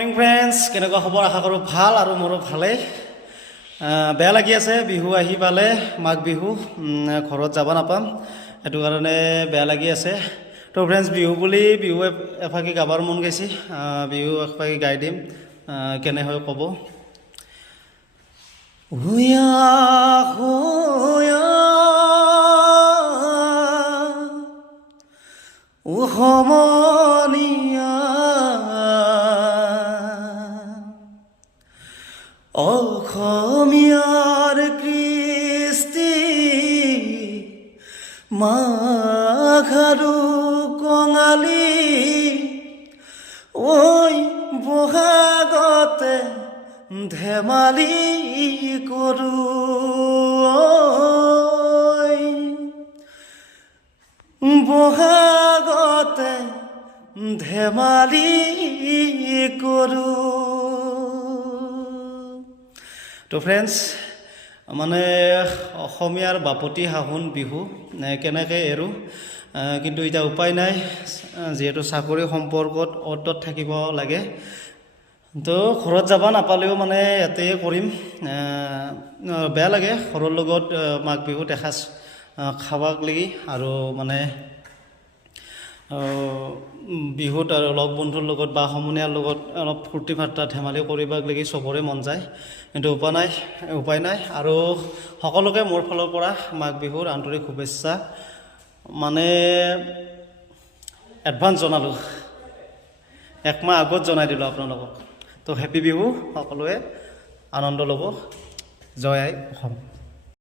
Morning friends, কেনেকুৱা খবৰ? আশা কৰোঁ ভাল, আৰু মোৰো ভালেই। বেয়া লাগি আছে, বিহু আহি পালে, মাঘ বিহু ঘৰত যাব নাপাম, সেইটো কাৰণে বেয়া লাগি আছে। তো ফ্ৰেণ্ডছ, বিহু বুলি বিহু এফাকি গাবাৰ মন গৈছে, বিহু এফাকি গাই দিম, কেনে হয় ক'ব। হুয়া হুয়া সমনীয়া অসমীয়াৰ কৃষ্টি মাঘ আৰু কঙালী, ঐ বহাগতে ধেমালি কৰোঁ, বহাগতে ধেমালি কৰোঁ। তো ফ্ৰেণ্ডছ, মানে অসমীয়াৰ বাপতি সাহোন বিহু কেনেকৈ এৰোঁ, কিন্তু এতিয়া উপায় নাই, যিহেতু চাকৰি সম্পৰ্কত অটত থাকিব লাগে। তো ঘৰত যাব নাপালেও মানে ইয়াতে কৰিম। বেয়া লাগে ঘৰৰ লগত মাঘ বিহুত এসাঁজ খাবাক লাগি, আৰু মানে বিহুত আৰু লগ বন্ধুৰ লগত বা সমনীয়াৰ লগত অলপ ফূৰ্তি ফাৰ্তা ধেমালি কৰিবাক লাগি চবৰে মন যায়, কিন্তু উপায় নাই। আৰু সকলোকে মোৰ ফালৰ পৰা মাঘ বিহুৰ আন্তৰিক শুভেচ্ছা মানে এডভান্স জনালোঁ, একমাহ আগত জনাই দিলোঁ আপোনালোকক। তো হেপী বিহু, সকলোৱে আনন্দ ল'ব। জয় আই অসম।